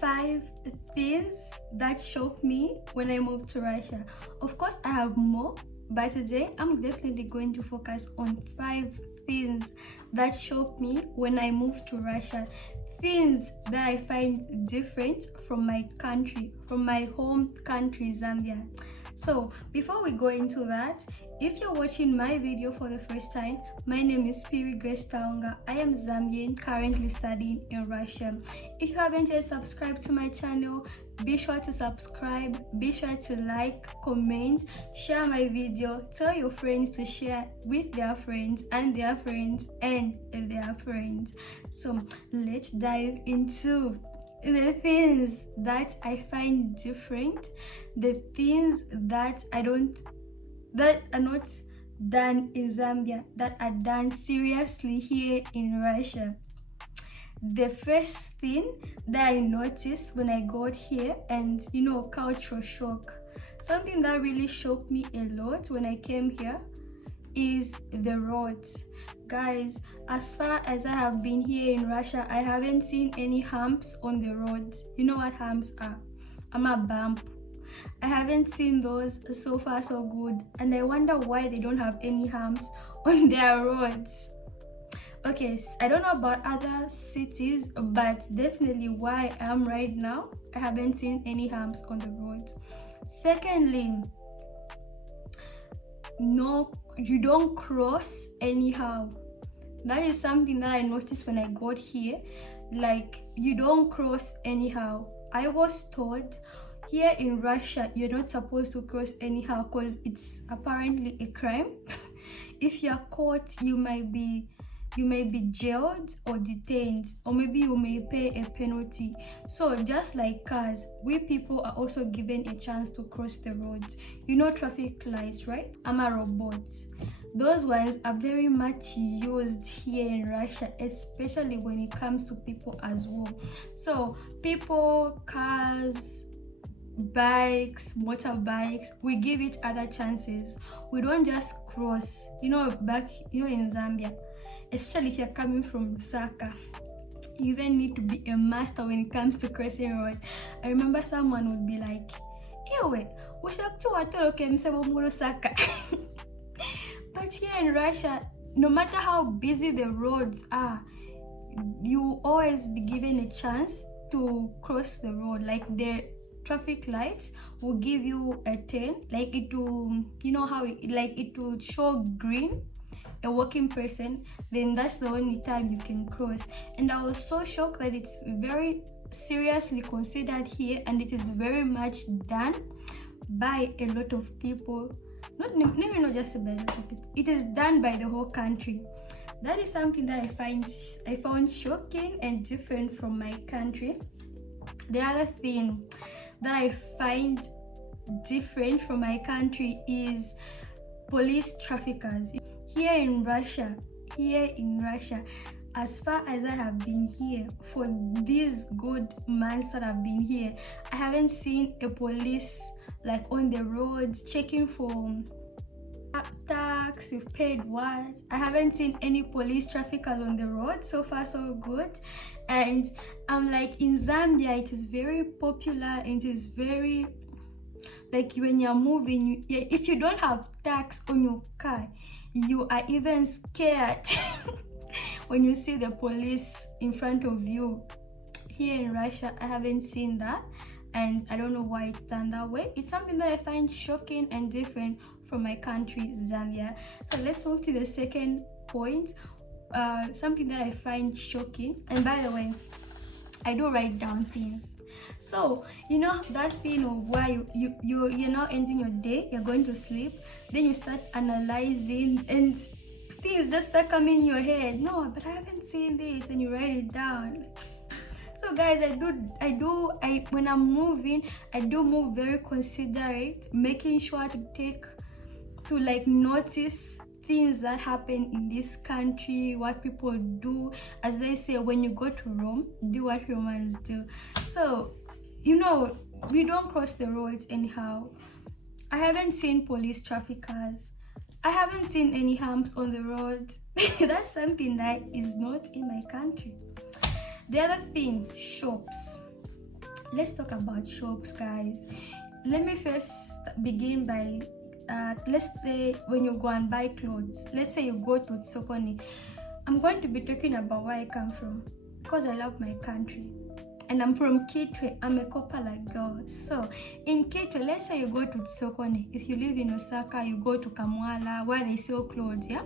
5 things that shocked me when I moved to Russia. Of course, I have more, but today I'm definitely going to focus on 5 things that shocked me when I moved to Russia. Things that I find different from my country, from my home country, Zambia. So before we go into that, if you're watching my video for the first time, my name is Spirit Grace Taonga. I am Zambian, currently studying in Russia. If you haven't yet subscribed to my channel, be sure to subscribe, be sure to like, comment, share my video, tell your friends to share with their friends and their friends and their friends. So let's dive into the things that I find different, the things that are not done in Zambia, that are done seriously here in Russia. The first thing that I noticed when I got here, and cultural shock, something that really shocked me a lot when I came here, is the roads. Guys, as far as I have been here in Russia, I haven't seen any humps on the roads. You know what humps are? I'm a bump. I haven't seen those. So far so good, and I wonder why they don't have any humps on their roads. Okay, I don't know about other cities, but definitely where I am right now, I haven't seen any humps on the roads. Secondly, no, you don't cross anyhow. That is something that I noticed when I got here. Like, you don't cross anyhow. I was told here in Russia you're not supposed to cross anyhow because it's apparently a crime. If you're caught, you might be jailed or detained, or maybe you may pay a penalty. So just like cars, we people are also given a chance to cross the roads. Traffic lights, right? I'm a robot. Those ones are very much used here in Russia, especially when it comes to people as well. So people, cars, bikes, motorbikes, we give each other chances. We don't just cross. Back in Zambia, especially if you're coming from Lusaka, you even need to be a master when it comes to crossing roads. I remember someone would be like, ewe, but here in Russia, no matter how busy the roads are, you always be given a chance to cross the road. Like, the traffic lights will give you a turn, like it will, it will show green, a walking person, then that's the only time you can cross. And I was so shocked that it's very seriously considered here, and it is very much done by a lot of people. Not just by a lot of people, it is done by the whole country. That is something that I found shocking and different from my country. The other thing that I find different from my country is police traffickers. Here in Russia, as far as I have been here, for these good months that I've been here, I haven't seen a police like on the roads checking for tax, you've paid what. I haven't seen any police traffickers on the road. So far so good. And I'm like, in Zambia it is very popular, it is very, like, when you're moving, if you don't have tax on your car, you are even scared when you see the police in front of you. Here in Russia, I haven't seen that, and I don't know why it's done that way. It's something that I find shocking and different from my country, Zambia. So let's move to the second point. Something that I find shocking, and by the way, I do write down things. So that thing of why you're now ending your day, you're going to sleep, then you start analyzing and things just start coming in your head. No, but I haven't seen this, and you write it down. So guys, when I'm moving, I do move very considerate, making sure to notice things that happen in this country, what people do. As they say, when you go to Rome, do what Romans do. So we don't cross the roads anyhow. I haven't seen police traffickers. I haven't seen any humps on the road. That's something that is not in my country. The other thing, shops. let's talk about shops, guys. Let me first begin by let's say when you go and buy clothes, let's say you go to Sokoni. I'm going to be talking about where I come from because I love my country. And I'm from Kitwe. I'm a Kopala girl. So in Kitwe, let's say you go to Sokoni. If you live in Osaka, you go to Kamwala where they sell clothes, yeah?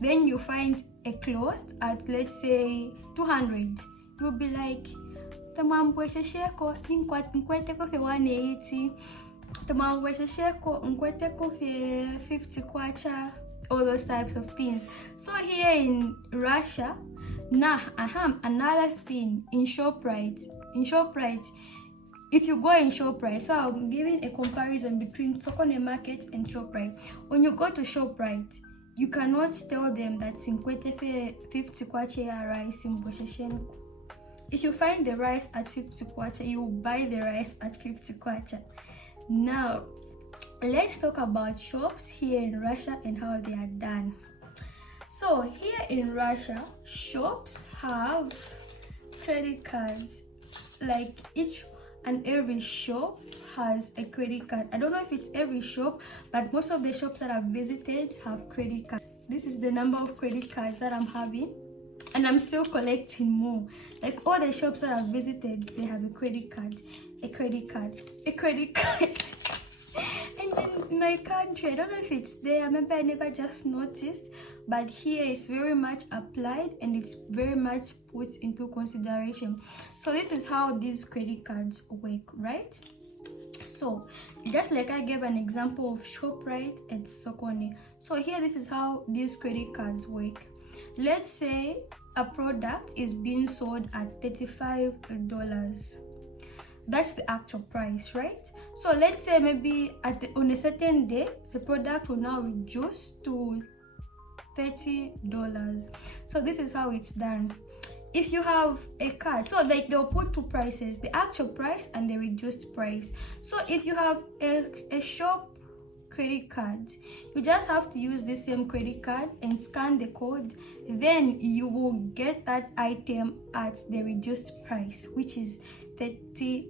Then you find a cloth at, let's say, 200. You'll be like, tamambweshe sheko nkwete ko fe 180, tamambweshe sheko nkwete ko fe 50 kwacha, all those types of things. So here in Russia, another thing in ShopRite. If you go in ShopRite, so I'm giving a comparison between Sokone Market and ShopRite. When you go to ShopRite, you cannot tell them that 50 kwacha ya rice in Bosheshen. If you find the rice at 50 kwacha, you buy the rice at 50 kwacha. Now, let's talk about shops here in Russia and how they are done. So here in Russia, shops have credit cards. Like each and every shop has a credit card. I don't know if it's every shop, but most of the shops that I've visited have credit cards. This is the number of credit cards that I'm having. And I'm still collecting more. Like all the shops that I've visited, they have a credit card. And in my country, I don't know if it's there. Maybe I never just noticed. But here it's very much applied and it's very much put into consideration. So this is how these credit cards work, right? So just like I gave an example of ShopRite and Sokone. So here this is how these credit cards work. Let's say a product is being sold at $35. That's the actual price, right? So let's say maybe on a certain day, the product will now reduce to $30. So this is how it's done. If you have a card, so like they'll put two prices, the actual price and the reduced price. So if you have a shop credit card, you just have to use the same credit card and scan the code, then you will get that item at the reduced price, which is $30.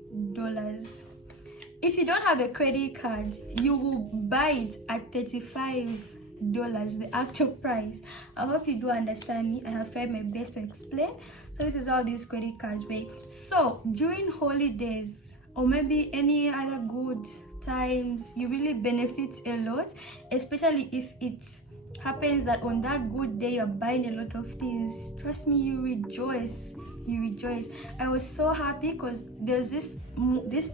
If you don't have a credit card, you will buy it at $35, the actual price. I hope you do understand me. I have tried my best to explain. So this is how these credit cards work. So during holidays or maybe any other good times, you really benefit a lot, especially if it happens that on that good day you're buying a lot of things. Trust me, you rejoice. I was so happy because there's this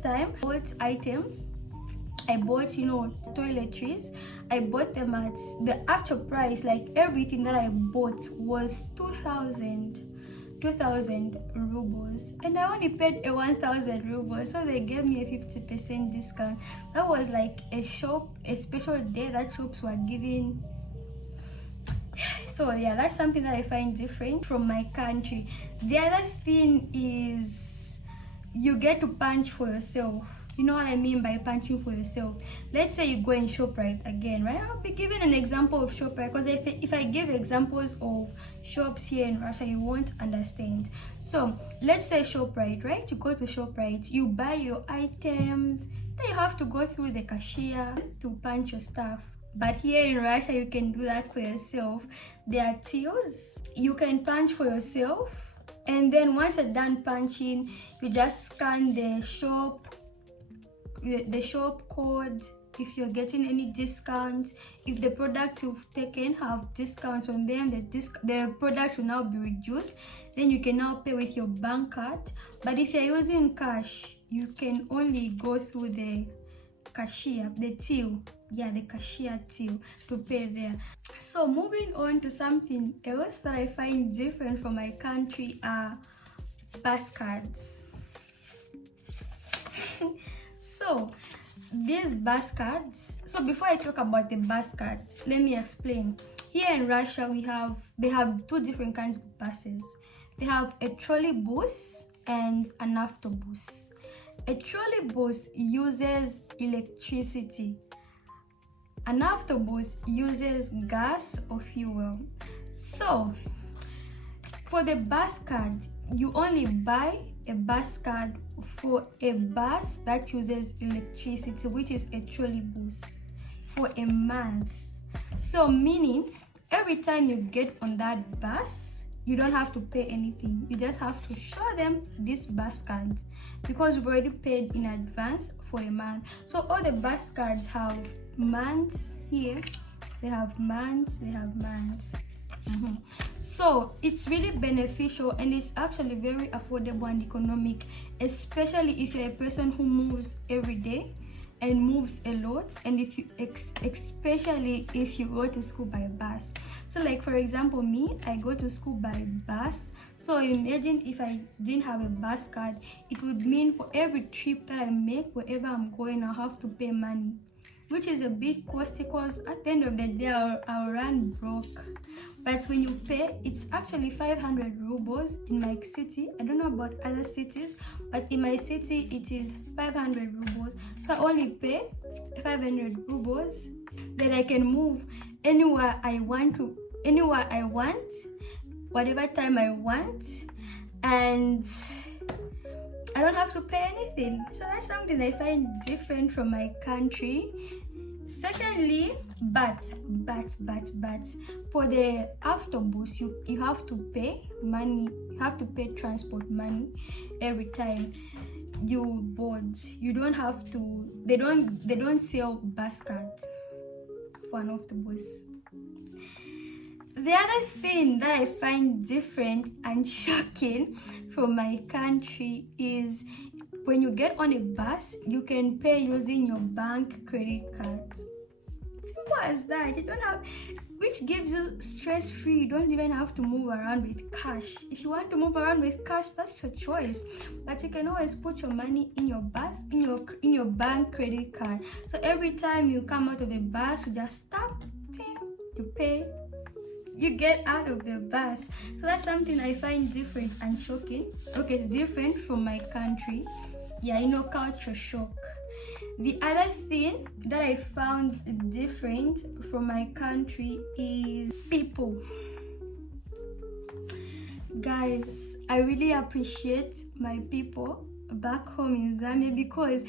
time I bought items. I bought, toiletries. I bought them at the actual price, like everything that I bought was 2,000 rubles, and I only paid 1,000 rubles, so they gave me a 50% discount. That was like a special day that shops were giving. So yeah, that's something that I find different from my country. The other thing is you get to punch for yourself. You know what I mean by punching for yourself? Let's say you go in ShopRite again, right? I'll be giving an example of ShopRite because if I give examples of shops here in Russia, you won't understand. So let's say ShopRite, right? You go to ShopRite, you buy your items, then you have to go through the cashier to punch your stuff. But here in Russia, you can do that for yourself. There are tills. You can punch for yourself. And then once you're done punching, you just scan the shop code. If you're getting any discounts, if the products you've taken have discounts on them, the products will now be reduced. Then you can now pay with your bank card. But if you're using cash, you can only go through the cashier, the till. Yeah, the cashier till to pay there. So moving on to something else that I find different from my country are bus cards. So these bus cards, so before I talk about the bus cards, let me explain. Here in Russia, they have two different kinds of buses. They have a trolley bus and an autobus. A trolley bus uses electricity. An autobus uses gas or fuel. So for the bus card, you only buy a bus card for a bus that uses electricity, which is a trolleybus, for a month. So meaning every time you get on that bus, you don't have to pay anything. You just have to show them this bus card because you've already paid in advance for a month. So all the bus cards have months here. They have months. So it's really beneficial, and it's actually very affordable and economic, especially if you're a person who moves every day and moves a lot, and if you especially if you go to school by bus. So like for example, me, I go to school by bus. So imagine if I didn't have a bus card, it would mean for every trip that I make, wherever I'm going, I'll have to pay money, which is a bit costly because at the end of the day I'll run broke. But when you pay, it's actually 500 rubles in my city. I don't know about other cities, but in my city it is 500 rubles. So I only pay 500 rubles. Then I can move anywhere I want, whatever time I want, and I don't have to pay anything. So that's something I find different from my country. Secondly, but for the autobus, you have to pay money. You have to pay transport money every time you board. You don't have to. They don't sell bus cards for an autobus. The other thing that I find different and shocking from my country is when you get on a bus, you can pay using your bank credit card. Simple as that. You don't have, which gives you stress-free. You don't even have to move around with cash. If you want to move around with cash, that's your choice. But you can always put your money in your bus, in your bank credit card. So every time you come out of a bus, you just tap, you pay. You get out of the bus. So that's something I find different and shocking. Okay, it's different from my country. Yeah, culture shock. The other thing that I found different from my country is people. Guys, I really appreciate my people back home in Zambia, because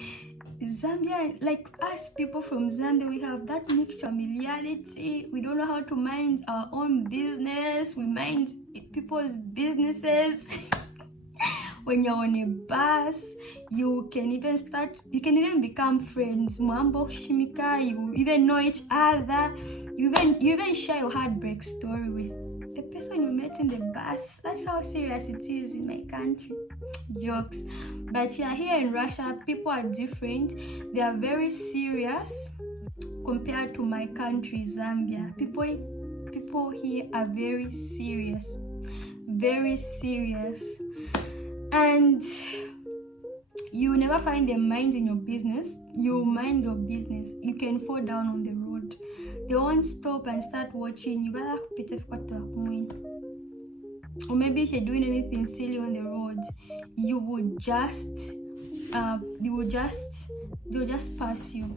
Zambia, like us people from Zambia, we have that mixed familiarity. We don't know how to mind our own business. We mind people's businesses. When you're on a bus, you can even become friends. Mambo shimika, you even know each other. You even share your heartbreak story with the person you met in the bus. That's how serious it is in my country. Jokes. But yeah, here in Russia, people are different. They are very serious compared to my country, Zambia. People here are very serious. Very serious. And you never find them minding your business. You mind your business. You can fall down on the road. They won't stop and start watching you. Or maybe if you're doing anything silly on the road, they'll just pass you.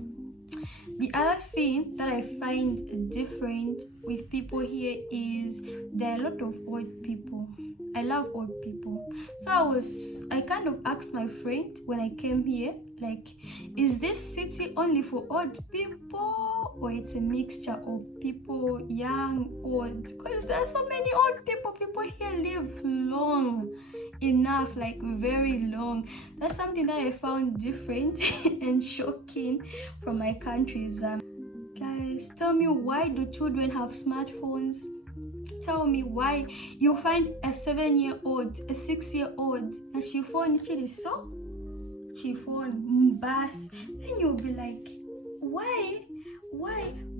The other thing that I find different with people here is there are a lot of old people. I love old people. So I kind of asked my friend when I came here, like, is this city only for old people, or it's a mixture of people, young, old? Because there are so many old people. People here live long enough, like very long. That's something that I found different and shocking from my country. Guys, tell me, why do children have smartphones? Tell me why you find a 7-year-old, a 6-year-old, and she phone bus. Then you'll be like, why?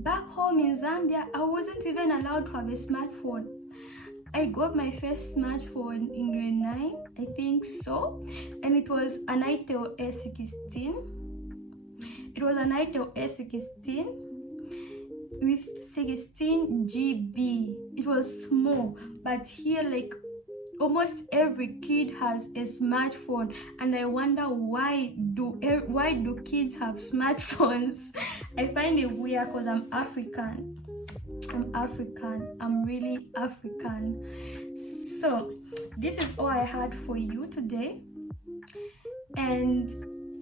Back home in Zambia, I wasn't even allowed to have a smartphone. I got my first smartphone in grade 9, I think so, and it was an Itel A16. It was an Itel A16 with 16 GB. It was small, but here, like, almost every kid has a smartphone, and I wonder why do kids have smartphones? I find it weird because I'm African. I'm really African. So this is all I had for you today. And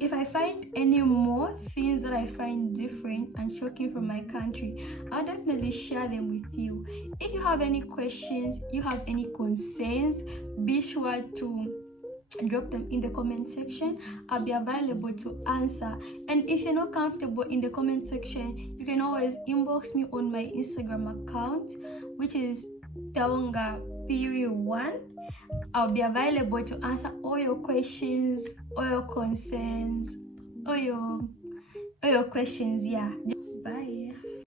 if I find any more things that I find different and shocking from my country, I'll definitely share them with you. If you have any questions, you have any concerns, be sure to drop them in the comment section. I'll be available to answer. And if you're not comfortable in the comment section, you can always inbox me on my Instagram account, which is taonga1. I'll be available to answer all your questions, all your concerns, all your questions. Yeah. Bye.